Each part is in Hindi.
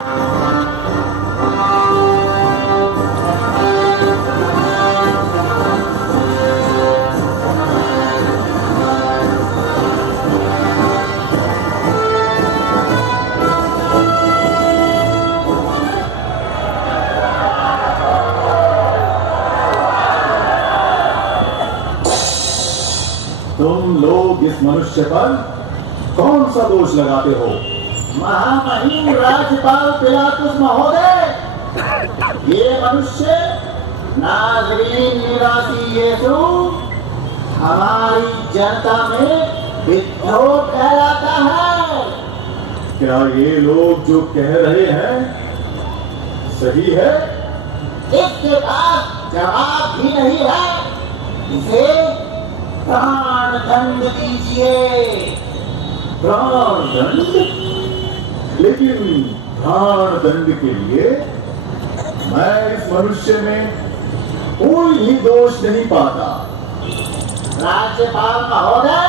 तुम लोग इस मनुष्य पर कौन सा दोष लगाते हो? महामहिम राज्यपाल पिलातुस महोदय, ये मनुष्य नाज़रीन निवासी यीशु हमारी जनता में विद्रोह कहलाता है। क्या ये लोग जो कह रहे हैं सही है? इसके पास जवाब भी नहीं है। इसे प्राण दंड दीजिए। प्राण दंड? लेकिन प्राण दंड के लिए मैं इस मनुष्य में कोई भी दोष नहीं पाता। राज्यपाल महोदय,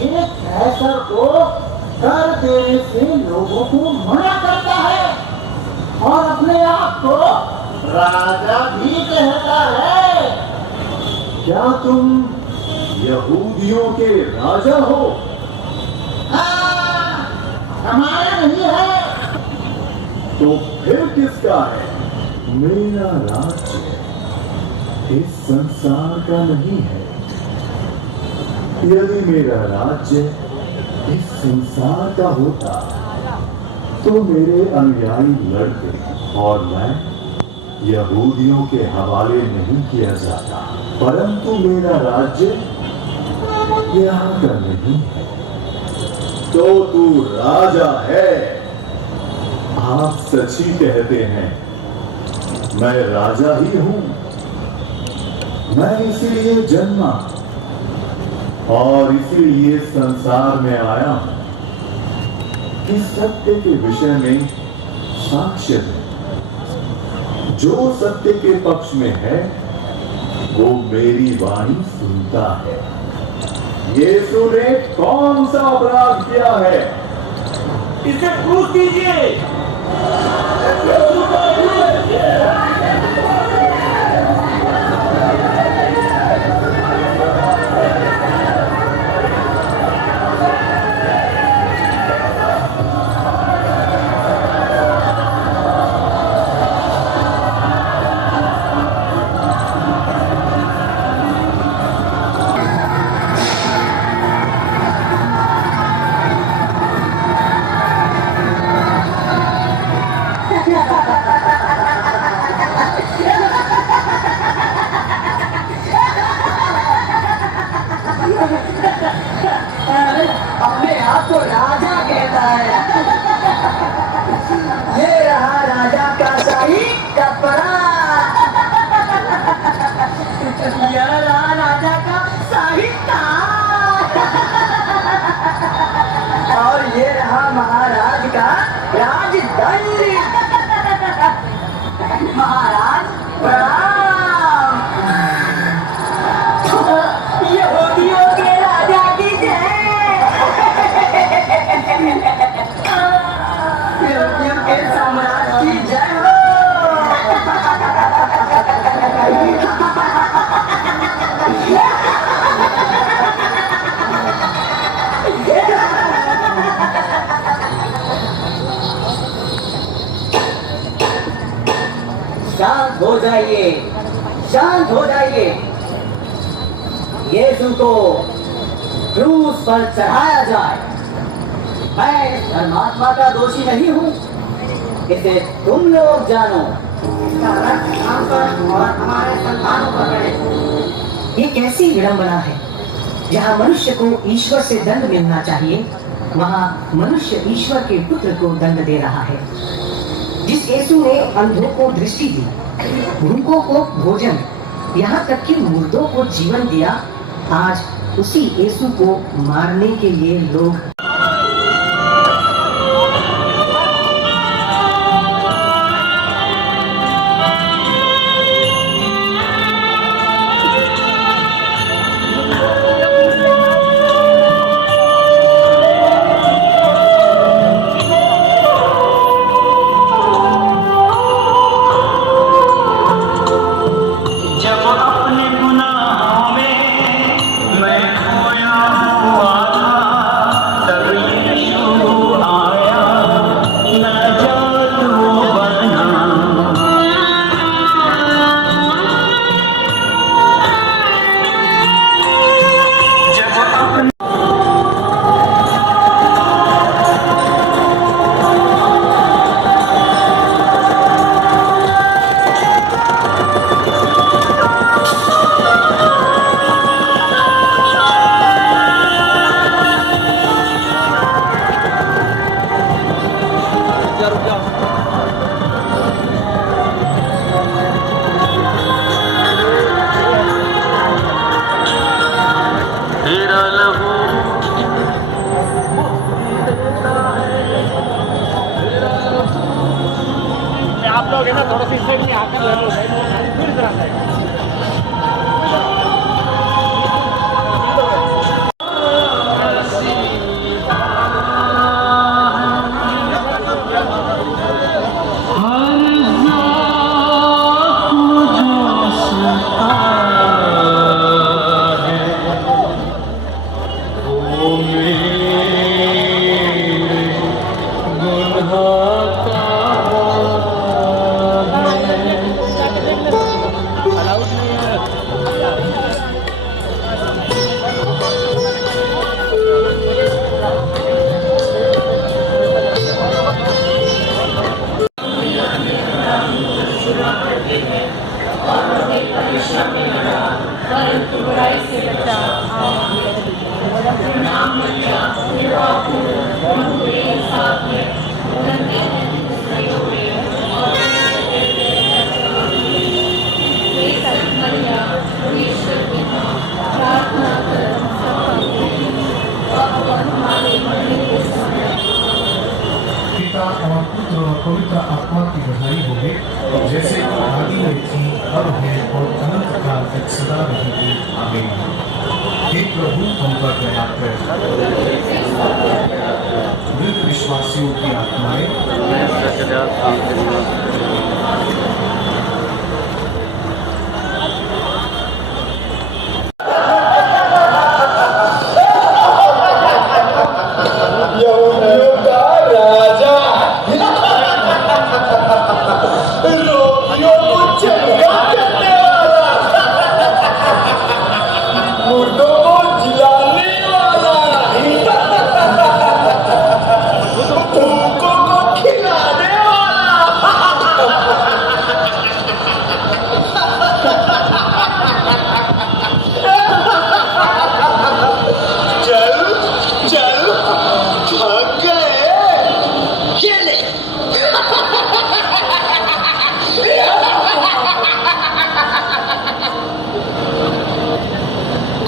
ये कैसर को कर देने से लोगों को मना करता है और अपने आप को राजा भी कहता है। क्या तुम यहूदियों के राजा हो? हाँ, हमारा नहीं है। तो फिर किसका है? मेरा राज्य इस संसार का नहीं है। यदि मेरा राज्य इस संसार का होता तो मेरे अनुयायी लड़ते और मैं यहूदियों के हवाले नहीं किया जाता। परंतु मेरा राज्य यहाँ का नहीं है। तो तू राजा है। आप सच ही कहते हैं, मैं राजा ही हूं। मैं इसीलिए जन्मा और इसीलिए संसार में आया हूं कि सत्य के विषय में साक्ष्य दें। जो सत्य के पक्ष में है वो मेरी वाणी सुनता है। यीशु ने कौन सा अपराध किया है? इसे पूछ दीजिए। अपने आप को राजा कहता है। ये रहा राजा का शाही कपड़ा। यह रहा राजा का शाही ताज। और ये रहा महाराज का राजदंड। महाराज प्रणाम। यहूदियों के राजा की जय। यहूदियों के साम्राज्य की जय हो। शांत हो जाइए, शांत हो जाइए। यीशु को क्रूस पर चढ़ाया जाए। मैं इस धर्मात्मा का दोषी नहीं हूँ, इसे तुम लोग जानो। इसका रक्त हम पर और हमारे संतानों पर रहे। ये कैसी विडंबना है। जहाँ मनुष्य को ईश्वर से दंड मिलना चाहिए, वहाँ मनुष्य ईश्वर के पुत्र को दंड दे रहा है। जिस यीशु ने अंधों को दृष्टि दी, भूखों को भोजन, यहाँ तक कि मुर्दों को जीवन दिया, आज उसी यीशु को मारने के लिए लोग थोड़ा सी साइड में आकर ले लो, फिर इधर आ जाएगा। परंतु बुराई से बचा। नाम लिया कृपा पूर्ण प्रभु तेरे साथ है, धन्य है स्त्रियों में और हे सत मरिया ईश्वर की मां, प्रार्थना कर सबका और हमारे मरने के समय। पिता और पुत्र और पवित्र आत्मा की बधाई होगी, जैसे आदि में थी, अब है और अनंत काल तक सदा रहेगी। आमीन। हे प्रभु हम पर दया कर, मृत विश्वासियों की आत्माएं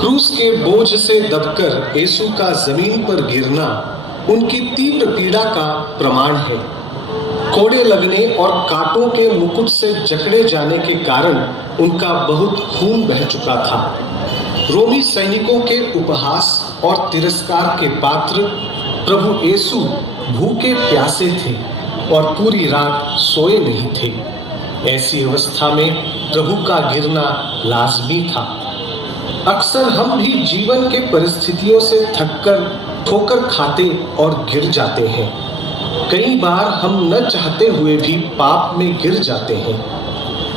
क्रूस के बोझ से दबकर यीशु का जमीन पर गिरना उनकी तीव्र पीड़ा का प्रमाण है। कोड़े लगने और कांटों के मुकुट से जकड़े जाने के कारण उनका बहुत खून बह चुका था। रोमी सैनिकों के उपहास और तिरस्कार के पात्र प्रभु यीशु भूखे प्यासे थे और पूरी रात सोए नहीं थे। ऐसी अवस्था में प्रभु का गिरना लाजमी था। अक्सर हम भी जीवन के परिस्थितियों से थककर ठोकर खाते और गिर जाते हैं। कई बार हम न चाहते हुए भी पाप में गिर जाते हैं,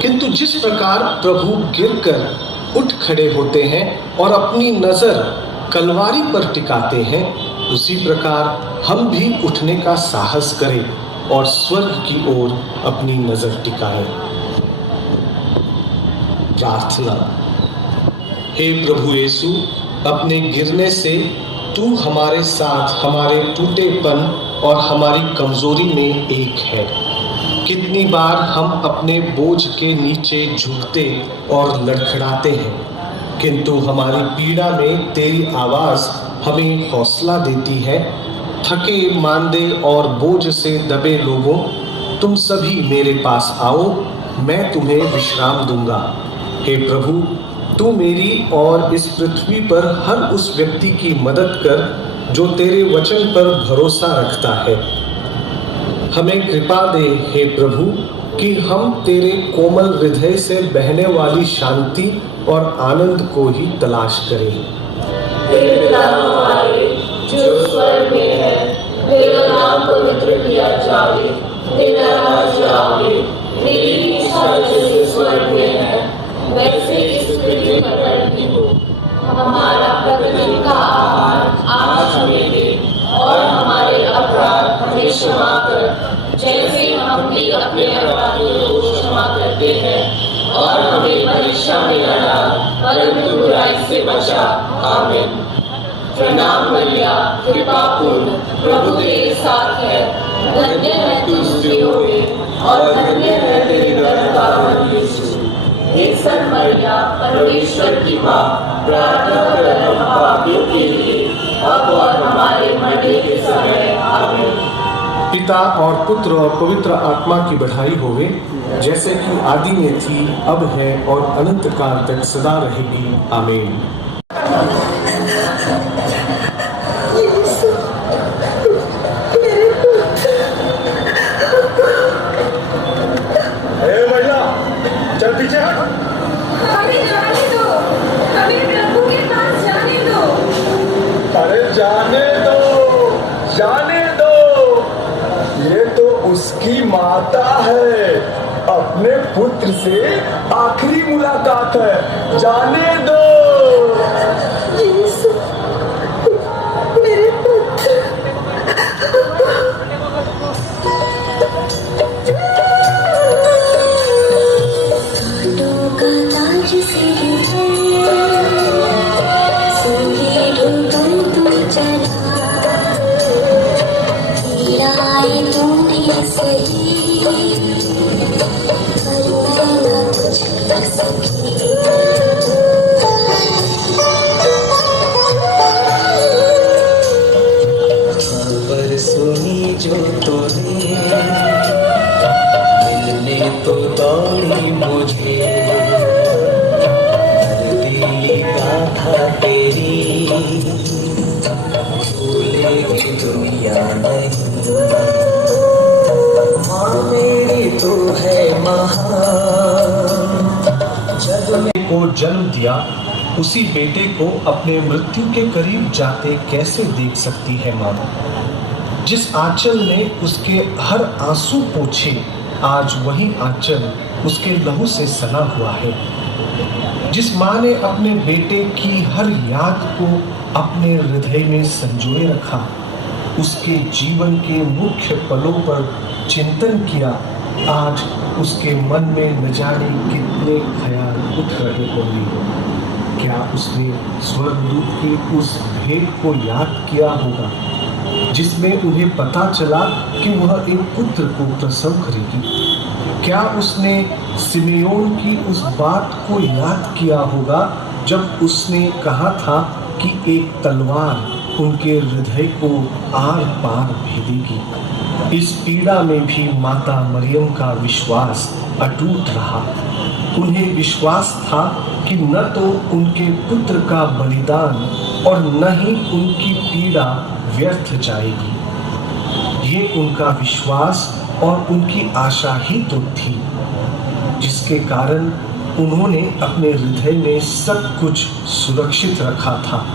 किंतु जिस प्रकार प्रभु गिरकर उठ खड़े होते हैं और अपनी नजर कलवारी पर टिकाते हैं, उसी प्रकार हम भी उठने का साहस करें और स्वर्ग की ओर अपनी नजर टिकाएं। प्रार्थना। हे प्रभु यीशु, अपने गिरने से तू हमारे साथ हमारे टूटेपन और हमारी कमजोरी में एक है। कितनी बार हम अपने बोझ के नीचे झुकते और लड़खड़ाते हैं, किंतु हमारी पीड़ा में तेरी आवाज हमें हौसला देती है। थके मांदे और बोझ से दबे लोगों, तुम सभी मेरे पास आओ, मैं तुम्हें विश्राम दूंगा। हे प्रभु, तू मेरी और इस पृथ्वी पर हर उस व्यक्ति की मदद कर जो तेरे वचन पर भरोसा रखता है। हमें कृपा दे हे प्रभु कि हम तेरे कोमल हृदय से बहने वाली शांति और आनंद को ही तलाश करें। तेरा जो स्वर्ग में है, तेरा नाम पवित्र किया जाए, तेरा राज्य आए, तेरी इच्छा जैसे स्वर्ग में है वैसे इस पृथ्वी पर भी हो। हमारा प्रतिदिन का आहार आज हमें दे और हमारे अपराध हमें क्षमा कर, जैसे हम भी अपने अपराधियों को क्षमा करते हैं, और हमें परीक्षा में न डाल, परंतु बुराई से बचा। आमीन। प्रणाम मरिया, कृपा पूर्ण, प्रभु तेरे साथ है, धन्य है तू स्त्रियों में और धन्य है तेरे गर्भ का फल यीशु। हे सत मरिया, परमेश्वर की मां, प्रार्थना कर हम पापियों के लिए, अब और हमारे मरने के समय। आमीन। पिता और पुत्र और पवित्र आत्मा की बढ़ाई होवे, जैसे कि आदि में थी, अब है और अनंत काल तक सदा रहेगी। आमीन। चल पीछे हट। हमें जाने दो, हमें प्रभु के पास जाने दो। अरे जाने दो, जाने दो। ये तो उसकी माता है, अपने पुत्र से आखिरी मुलाकात है, जाने दो। यीशु, मेरे पुत्र। खबर सुनी जो तूने, मिलने तो दौड़ी मुझे, दिली गाथा तेरी भूलेगी दुनिया नहीं। माँ मेरी तू है महान, जग में को जन्म दिया, उसी बेटे को अपने मृत्यु के करीब जाते कैसे देख सकती है माँ? जिस आंचल ने उसके हर आंसू पोंछे, आज वही आंचल उसके लहू से सना हुआ है। जिस माँ ने अपने बेटे की हर याद को अपने हृदय में संजोए रखा, उसके जीवन के मुख्य पलों पर चिंतन किया, आज उसके मन में न जाने कितने ख्याल उठ रहे होंगे। क्या उसने स्वर्गदूत की उस भेंट को याद किया होगा जिसमें उन्हें पता चला कि वह एक पुत्र को प्रसव करेगी? क्या उसने सिमेयोन की उस बात को याद किया होगा जब उसने कहा था कि एक तलवार उनके हृदय को आर पार भेदेगी? इस पीड़ा में भी माता मरियम का विश्वास अटूट रहा। उन्हें विश्वास था कि न तो उनके पुत्र का बलिदान और न ही उनकी पीड़ा व्यर्थ जाएगी। ये उनका विश्वास और उनकी आशा ही तो थी, जिसके कारण उन्होंने अपने हृदय में सब कुछ सुरक्षित रखा था,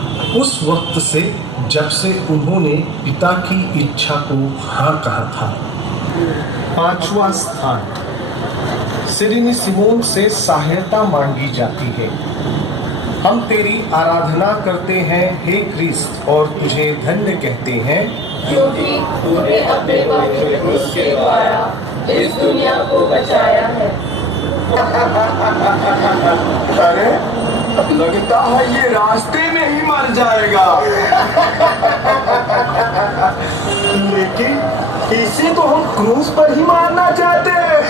उस वक्त से जब से उन्होंने पिता की इच्छा को हाँ कहा था। 5वां स्थान, सिरिनी सिमोन से सहायता मांगी जाती है। हम तेरी आराधना करते हैं हे क्रिस्त, और तुझे धन्य कहते हैं क्योंकि तूने अपने पवित्र क्रूस के द्वारा इस दुनिया को बचाया है। अरे लगता है ये रास्ते में ही मर जाएगा। लेकिन इसे तो हम क्रूस पर ही मारना चाहते हैं।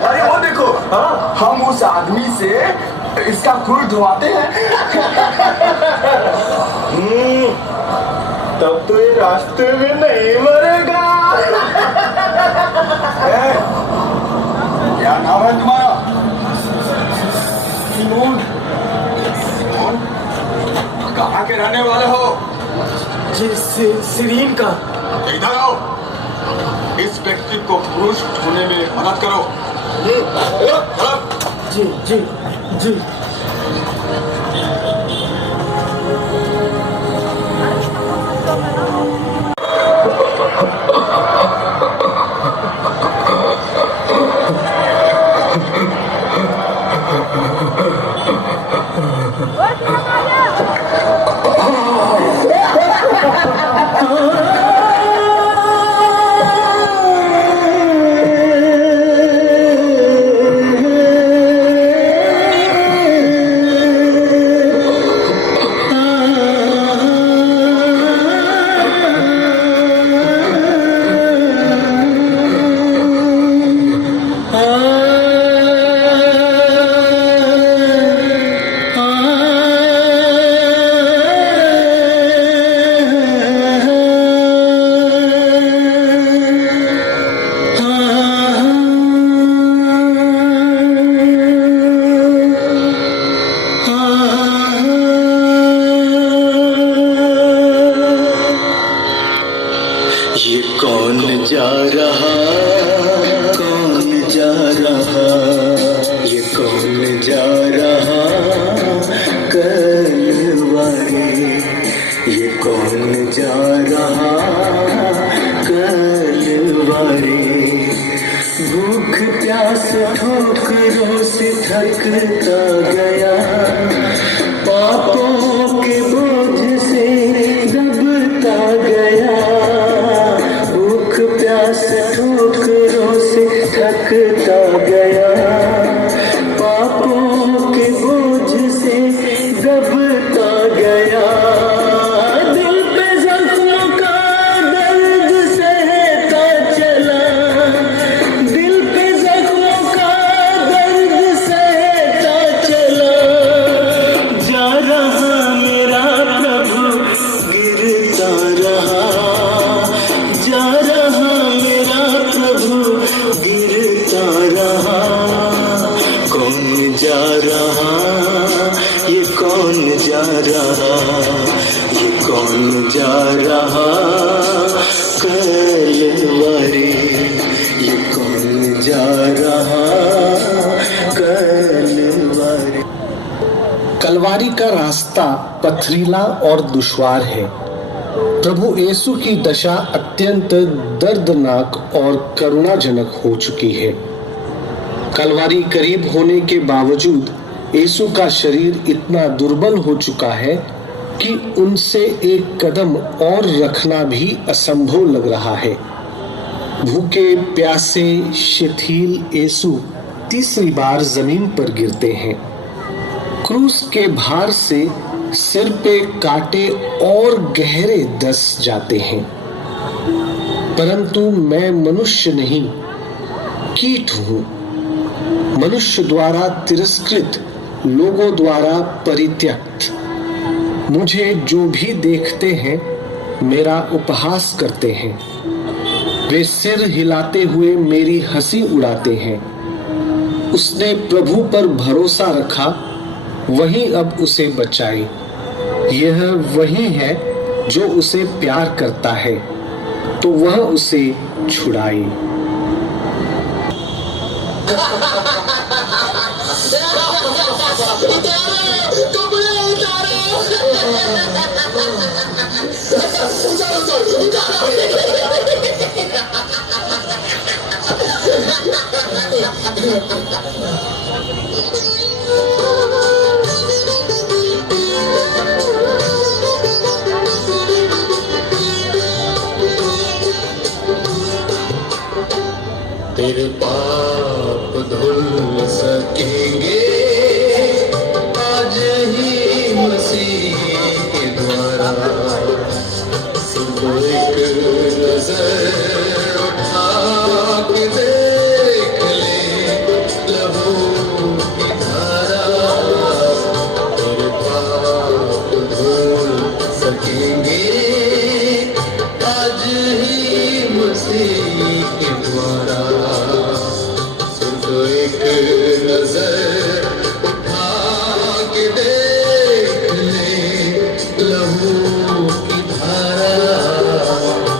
अरे वो देखो, हाँ, हम उस आदमी से इसका क्रूस धुआते हैं। तब तो ये रास्ते में नहीं मरेगा। क्या नाम है तुम्हारा? सिमोन। सिमोन, कहाँ के रहने वाले हो? जी सिरीन का। इधर आओ, इस व्यक्ति को क्रूस ढोने में मदद करो। जी जी जी। ये कौन जा रहा, कौन जा रहा, ये कौन जा रहा कलवारे, ये कौन जा रहा कलवारे। भूख प्यास ठोकरों से थकता गया, पापों के बोझ से दबता गया। भूख प्यास ठोकरों से थकता गया, पापों के बोझ से दबता गया। दिल पे जख्मों का दर्द सहता चला, दिल पे जख्मों का दर्द सहता चला। जा रहा मेरा प्रभु गिरता रहा, जा रहा मेरा प्रभु गिरता रहा। कौन जा रहा, ये कौन जा रहा, ये कौन जा रहा कलवारे, ये कौन जा रहा कलवारे। कलवारी का रास्ता पथरीला और दुश्वार है। प्रभु येसु की दशा अत्यंत दर्दनाक और करुणाजनक हो चुकी है। कलवारी करीब होने के बावजूद येसु का शरीर इतना दुर्बल हो चुका है कि उनसे एक कदम और रखना भी असंभव लग रहा है। भूखे प्यासे शिथिल येसु तीसरी बार जमीन पर गिरते हैं। क्रूस के भार से सिर पे कांटे और गहरे धस जाते हैं। परंतु मैं मनुष्य नहीं, कीट हूं, मनुष्य द्वारा तिरस्कृत, लोगों द्वारा परित्यक्त। मुझे जो भी देखते हैं मेरा उपहास करते हैं। वे सिर हिलाते हुए मेरी हंसी उड़ाते हैं। उसने प्रभु पर भरोसा रखा, वही अब उसे बचाए। यह वही है जो उसे प्यार करता है, तो वह उसे छुड़ाए। तेरे पाप धुल सकेंगे आज ही मसीह के द्वारा। सुबह एक नजर उठा के देख ले लहू की धारा। तेरे पाप धुल सकेंगे आज ही मसीह के द्वारा। एक नजर उठा के देख ले लहू की धारा।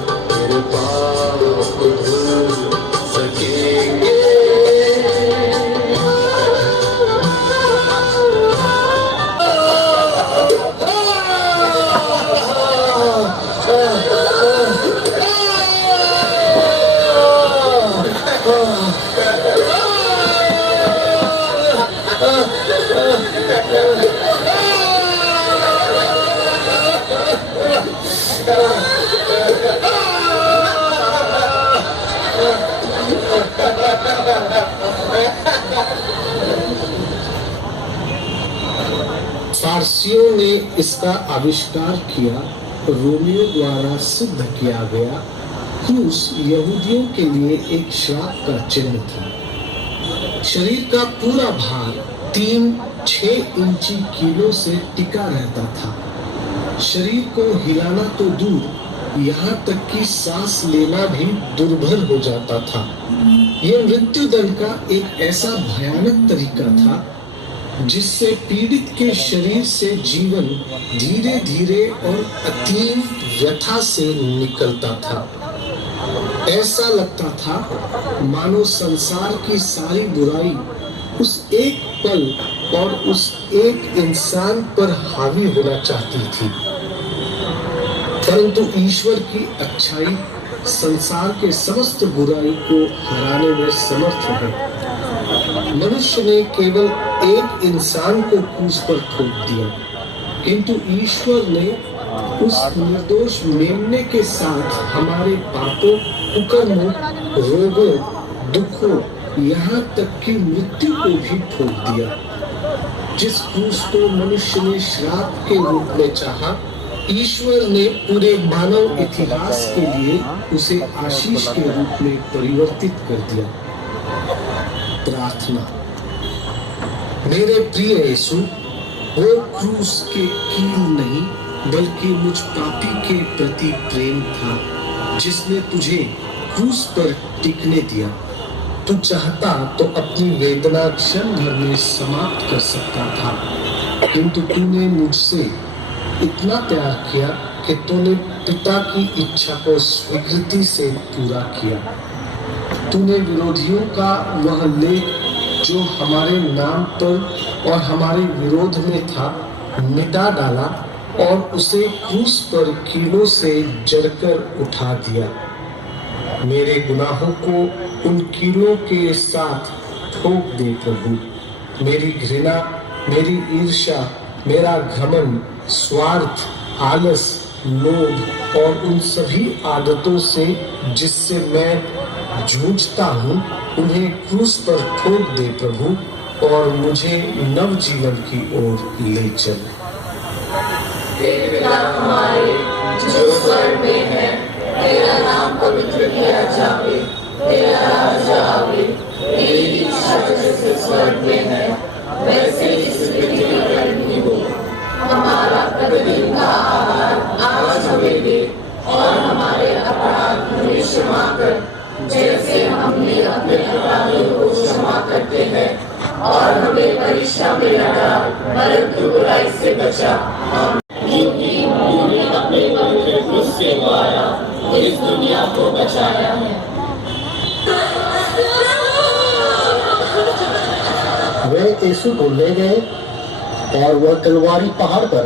तेरे पाप धुल सकेंगे। फारसियों ने इसका आविष्कार किया। रोमियो द्वारा सिद्ध किया गया क्रूस यहूदियों के लिए एक श्राप का चिन्ह था। शरीर का पूरा भार 3-6 इंची किलो से टिका रहता था। शरीर को हिलाना तो दूर, यहाँ तक कि सांस लेना भी दुर्भर हो जाता था। यह मृत्युदंड का एक ऐसा भयानक तरीका था जिससे पीड़ित के शरीर से जीवन धीरे धीरे और अतीव व्यथा से निकलता था। ऐसा लगता था मानो संसार की सारी बुराई उस एक पल और उस एक इंसान पर हावी होना चाहती थी। परंतु ईश्वर की अच्छाई संसार के समस्त बुराई को हराने में समर्थ है। मनुष्य ने केवल एक इंसान को क्रूस पर ठोक दिया, किंतु ईश्वर ने उस निर्दोष मेमने के साथ हमारे पापों, कुकर्मों, रोगों, दुखों, यहाँ तक कि मृत्यु को भी ठोक दिया। जिस क्रूस को मनुष्य ने श्राप के रूप में चाहा, ईश्वर ने पूरे मानव इतिहास के लिए उसे आशीष के रूप में परिवर्तित कर दिया। प्रार्थना। मेरे प्रिय यीशु, वो क्रूस के कील नहीं बल्कि मुझ पापी के प्रति प्रेम था जिसने तुझे क्रूस पर टिकने दिया। तू चाहता तो अपनी वेदना क्षण भर में समाप्त कर सकता था, किंतु तूने मुझसे इतना प्यार किया कि तूने पिता की इच्छा को स्वीकृति से पूरा किया। तूने विरोधियों का वह लेख जो हमारे नाम पर और हमारे विरोध में था मिटा डाला और उसे क्रूस पर कीलों से जड़कर उठा दिया। मेरे गुनाहों को उन कीलों के साथ ठोक दे प्रभु। मेरी घृणा, मेरी ईर्ष्या, मेरा घमंड, स्वार्थ, आलस, लोभ और उन सभी आदतों से जिससे मैं जूझता हूँ, उन्हें क्रूस पर ठोक दे प्रभु और मुझे नव जीवन की ओर ले चल। पिता हमारे जो स्वर्ग में है, तेरा नाम पवित्र किया जावे, तेरा राज आवे, तेरी इच्छा जैसे स्वर्ग में है वैसे इस पृथ्वी पर भी हो। हमारा प्रतिदिन का आहार आज हमें दे और हमारे अपराध हमें क्षमा कर जैसे हमने अपने अपराधियों को क्षमा करते हैं, और हमें परीक्षा में न डाल परंतु बुराई से बचा। क्योंकि तूने अपने पवित्र क्रूस के द्वारा इस दुनिया को बचाया है। वे यीशु को ले गए और वह कलवारी पहाड़ पर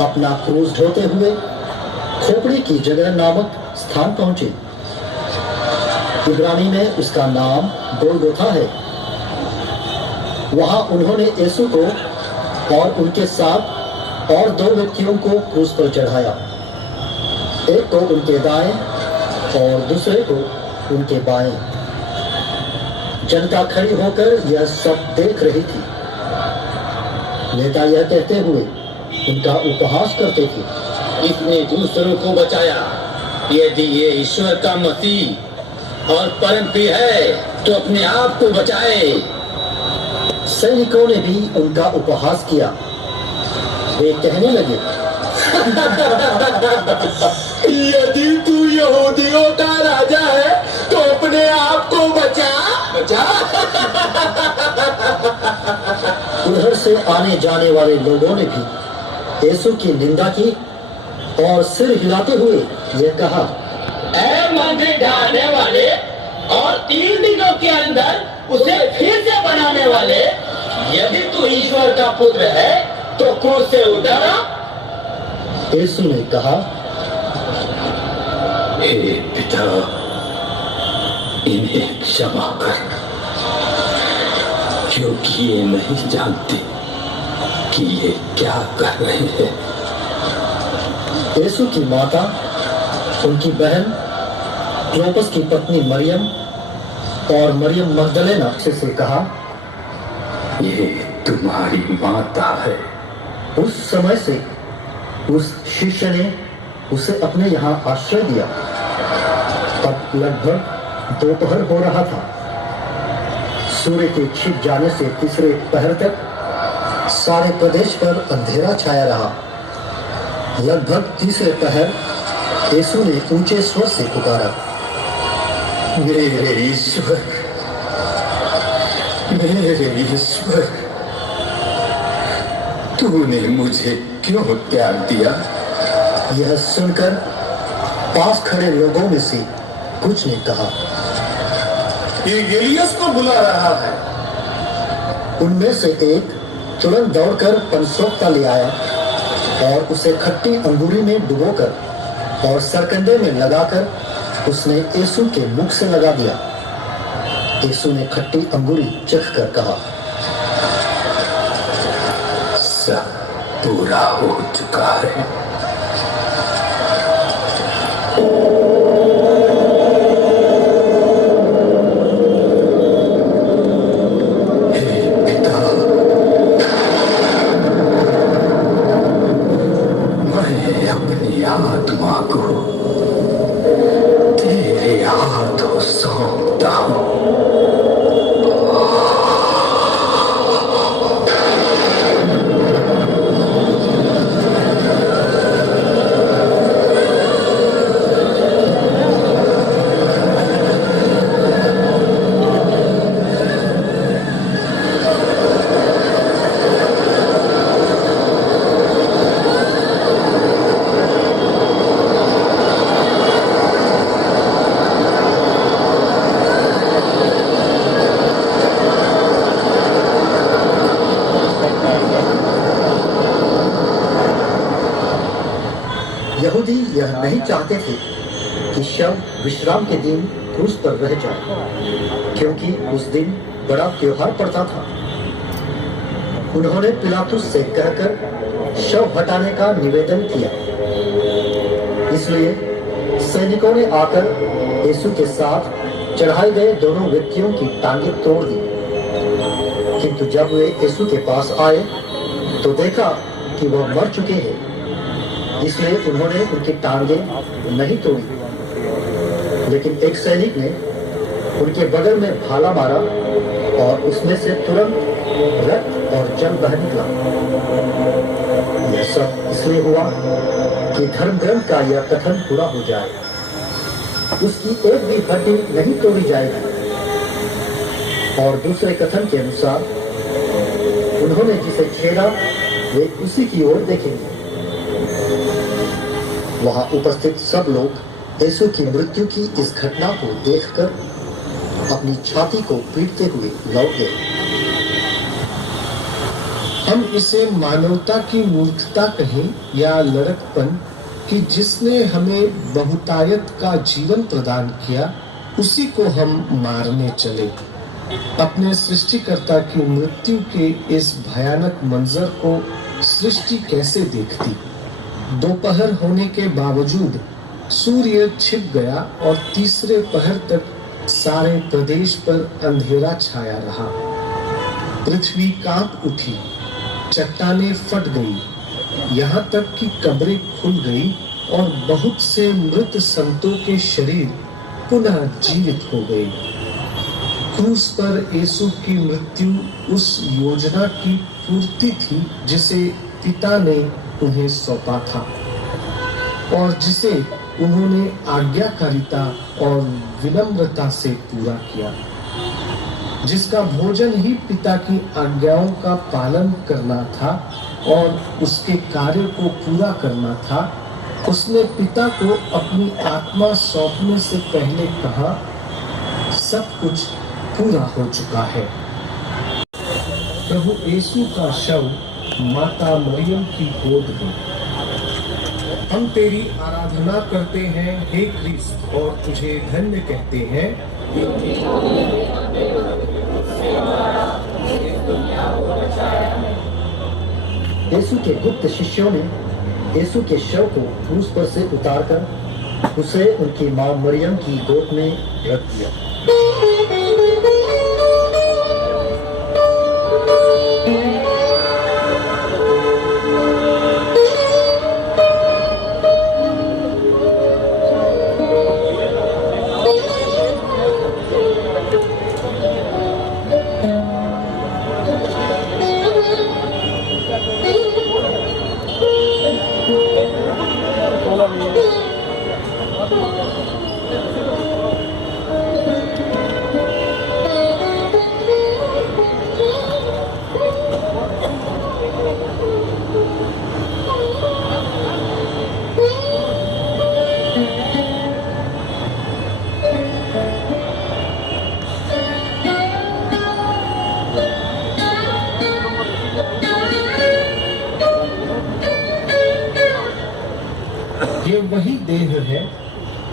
अपना क्रूस ढोते हुए खोपड़ी की जगह नामक स्थान पहुंचे। इब्रानी में उसका नाम गोलगोथा है। वहां उन्होंने यीशु को और उनके साथ और दो व्यक्तियों को क्रूस पर चढ़ाया, एक को उनके दाएं और दूसरे को उनके बाएं। जनता खड़ी होकर यह सब देख रही थी। नेता यह कहते हुए उनका उपहास करते थे, इसने दूसरों को बचाया। यदि ये ईश्वर का मसीह और परम प्रिय है तो अपने आप को बचाए। सैनिकों ने भी उनका उपहास किया। वे कहने लगे, यदि तू यहूदियों का राजा है तो अपने आप को बचा। उधर से आने जाने वाले लोगों ने भी यीशु की निंदा की और सिर हिलाते हुए यह कहा, ऐ मंदिर ढाने वाले और 3 दिनों के अंदर उसे फिर से बनाने वाले, यदि तू ईश्वर का पुत्र है तो क्रूस से उतर। यीशु ने कहा, हे पिता, इन्हें क्षमा कर, क्योंकि ये नहीं जानते कि ये क्या कर रहे हैं। यीशु की माता, उनकी बहन क्लोपस की पत्नी मरियम और मरियम मगदलेना से कहा, ये तुम्हारी माता है। उस समय से उस शिष्य ने उसे अपने यहाँ आश्रय दिया। तब लगभग दोपहर हो रहा था। सूर्य के छिप जाने से तीसरे पहर तक सारे प्रदेश पर अंधेरा छाया रहा। लगभग तीसरे पहर यीशु ने ऊंचे स्वर से पुकारा, मेरे ईश्वर, मेरे ईश्वर, तूने मुझे क्यों त्याग दिया। यह सुनकर पास खड़े लोगों में से कुछ ने कहा, ये एलियस को बुला रहा है। उनमें से एक तुरंत दौड़कर पनसोखता ले आया और उसे खट्टी अंगूरी में डुबोकर और सरकंडे में लगाकर उसने यीशु के मुख से लगा दिया। यीशु ने खट्टी अंगूरी चख कर कहा, सब पूरा हो चुका है। आत्मा को तेरे हाथों सौंपता हूं। यहूदी यह नहीं चाहते थे कि शव विश्राम के दिन क्रूस पर रह जाए, क्योंकि उस दिन बड़ा त्योहार पड़ता था। उन्होंने पिलातुस से कहकर शव हटाने का निवेदन किया। इसलिए सैनिकों ने आकर यीशु के साथ चढ़ाए गए दोनों व्यक्तियों की टांगें तोड़ दी। किंतु जब वे यीशु के पास आए तो देखा कि वह मर चुके हैं, इसलिए उन्होंने उनकी टांगें नहीं तोड़ी। लेकिन एक सैनिक ने उनके बगल में भाला मारा और उसमें से तुरंत रक्त और जल बह निकला। यह सब इसलिए हुआ कि धर्म ग्रंथ का यह कथन पूरा हो जाए, उसकी एक भी हड्डी नहीं तोड़ी जाएगी। और दूसरे कथन के अनुसार उन्होंने जिसे छेड़ा वे उसी की ओर देखेंगे। वहां उपस्थित सब लोग यीशु की मृत्यु की इस घटना को देखकर अपनी छाती को पीटते हुए लौट गए। हम इसे मानवता की मूर्खता कहें या लड़कपन कि जिसने हमें बहुतायत का जीवन प्रदान किया उसी को हम मारने चले। अपने सृष्टिकर्ता की मृत्यु के इस भयानक मंजर को सृष्टि कैसे देखती। दोपहर होने के बावजूद सूर्य छिप गया और तीसरे पहर तक सारे प्रदेश पर अंधेरा छाया रहा। पृथ्वी कांप उठी, चट्टानें फट गई, यहाँ तक कि कब्रें खुल गई और बहुत से मृत संतों के शरीर पुनः जीवित हो गए। क्रूस पर यीशु की मृत्यु उस योजना की पूर्ति थी जिसे पिता ने उन्हें सौंपा था और जिसे उन्होंने आज्ञाकारिता और विनम्रता से पूरा किया। जिसका भोजन ही पिता की आज्ञाओं का पालन करना था और उसके कार्य को पूरा करना था। उसने पिता को अपनी आत्मा सौंपने से पहले कहा, सब कुछ पूरा हो चुका है। प्रभु यीशु का शव माता मरियम की गोद में। हम तेरी आराधना करते हैं हे क्रिस्त और तुझे धन्य कहते हैं। यीशु के गुप्त शिष्यों ने यीशु के शव को क्रूस पर से उतारकर उसे उनकी मां मरियम की गोद में रख दिया।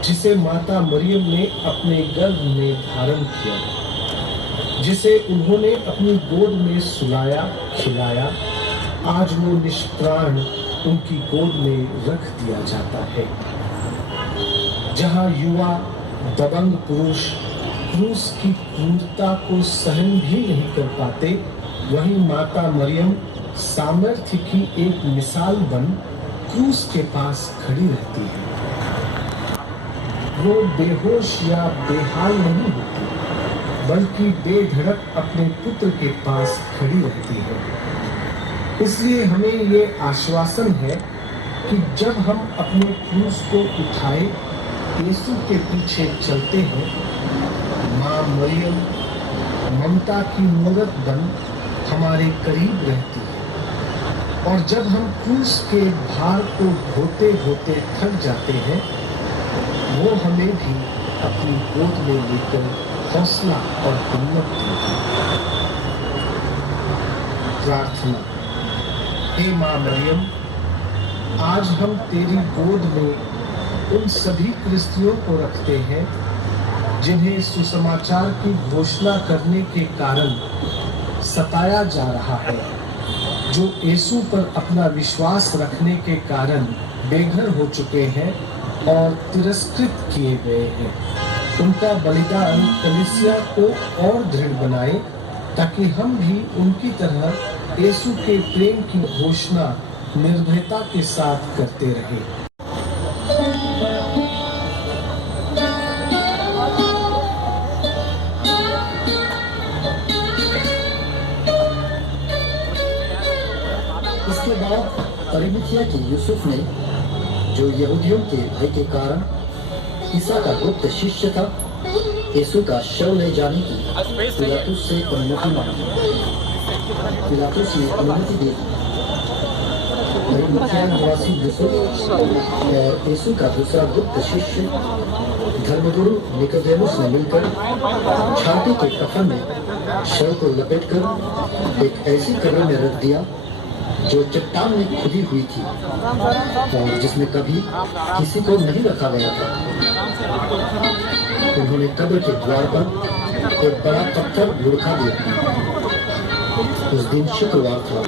जिसे माता मरियम ने अपने गर्भ में धारण किया, जिसे उन्होंने अपनी गोद में सुलाया खिलाया, आज वो निष्प्राण उनकी गोद में रख दिया जाता है। जहां युवा दबंग पुरुष क्रूस की क्रूरता को सहन भी नहीं कर पाते, वहीं माता मरियम सामर्थ्य की एक मिसाल बन क्रूस के पास खड़ी रहती है। वो बेहोश या बेहाल नहीं होती, बल्कि बेधड़क अपने पुत्र के पास खड़ी रहती है। इसलिए हमें ये आश्वासन है कि जब हम अपने क्रूस को उठाए यीशु के पीछे चलते हैं, माँ मरियम ममता की मूरत बन हमारे करीब रहती है। और जब हम क्रूस के भार को ढोते ढोते थक जाते हैं, वो हमें भी अपनी गोद में लेकर हौसला और हिम्मत देती है। प्रार्थना। हे माँ मरियम, आज हम तेरी गोद में उन सभी क्रिस्तियों को रखते हैं जिन्हें सुसमाचार की घोषणा करने के कारण सताया जा रहा है, जो यीशु पर अपना विश्वास रखने के कारण बेघर हो चुके हैं और तिरस्कृत किए गए हैं। उनका बलिदान कलीसिया को और दृढ़ बनाए, ताकि हम भी उनकी तरह यीशु के प्रेम की घोषणा निर्भयता के साथ करते रहें। इसके बाद अरिमथिया के यूसुफ ने, जो यहूदियों के भय के कारण ईसा का गुप्त शिष्य था, यीशु का शव ले जाने की पिलातुस से अनुमति मांगी। पिलातुस ने अनुमति दे दी। अरिमथिया निवासी यूसुफ और यीशु का दूसरा गुप्त शिष्य धर्मगुरु निकोदेमुस ने मिलकर छाती के कफन में शव को लपेटकर एक ऐसी कब्र में रख दिया जो चट्टान में खुदी हुई थी और जिसमें कभी किसी को नहीं रखा गया था। उन्होंने कब्र के द्वार पर एक बड़ा पत्थर लुढ़का दिया। उस दिन शुक्रवार था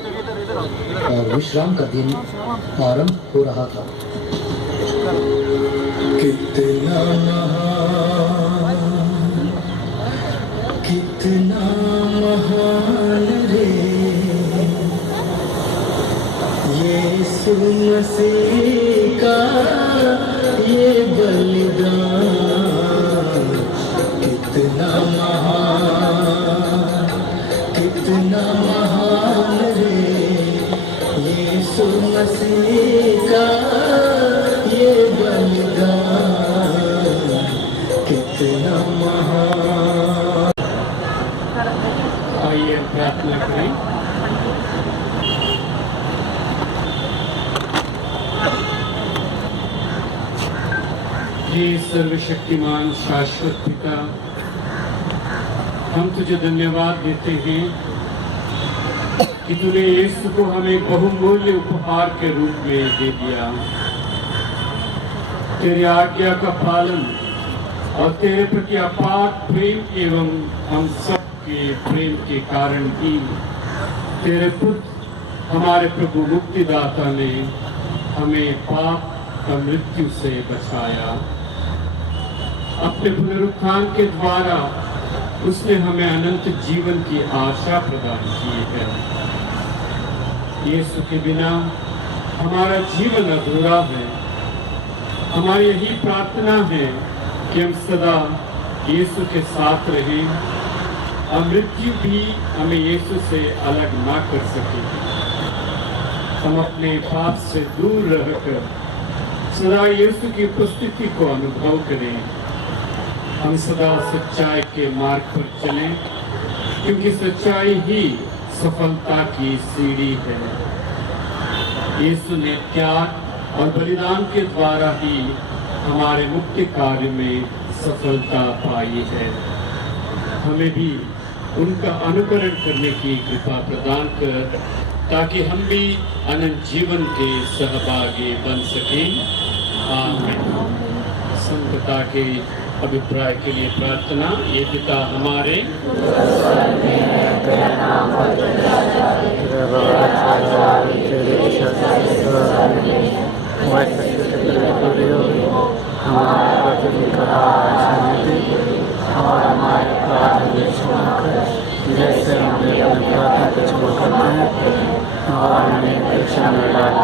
और विश्राम का दिन आरंभ हो रहा था। कितना महान रे यीशु मसीह का ये बलिदान, कितना महान रे यीशु मसीह का ये बलिदान, कितना महान। आइए प्रार्थना करें। हे सर्वशक्तिमान शाश्वत पिता, हम तुझे धन्यवाद देते हैं कि तूने यीशु को हमें बहुमूल्य उपहार के रूप में दे दिया। तेरी आज्ञा का पालन और तेरे प्रति अपार प्रेम एवं हम सब के प्रेम के कारण ही तेरे पुत्र हमारे प्रभु मुक्तिदाता ने हमें पाप और मृत्यु से बचाया। अपने पुनरुत्थान के द्वारा उसने हमें अनंत जीवन की आशा प्रदान की है। यीशु के बिना हमारा जीवन अधूरा है। हमारी यही प्रार्थना है कि हम सदा यीशु के साथ रहें और मृत्यु भी हमें यीशु से अलग ना कर सके। हम अपने पाप से दूर रहकर सदा यीशु की उपस्थिति को अनुभव करें। हम सदा सच्चाई के मार्ग पर चलें, क्योंकि सच्चाई ही सफलता की सीढ़ी है। यीशु ने त्याग और बलिदान के द्वारा ही हमारे मुक्ति कार्य में सफलता पाई है। हमें भी उनका अनुकरण करने की कृपा प्रदान कर, ताकि हम भी अनंत जीवन के सहभागी बन सकें। आमीन। संत पिता के अभिप्राय के लिए प्रार्थना। ये पिता हमारे जैसे हमने अपने प्रार्थना को क्षमा करते हैं और हमें परीक्षा में डाला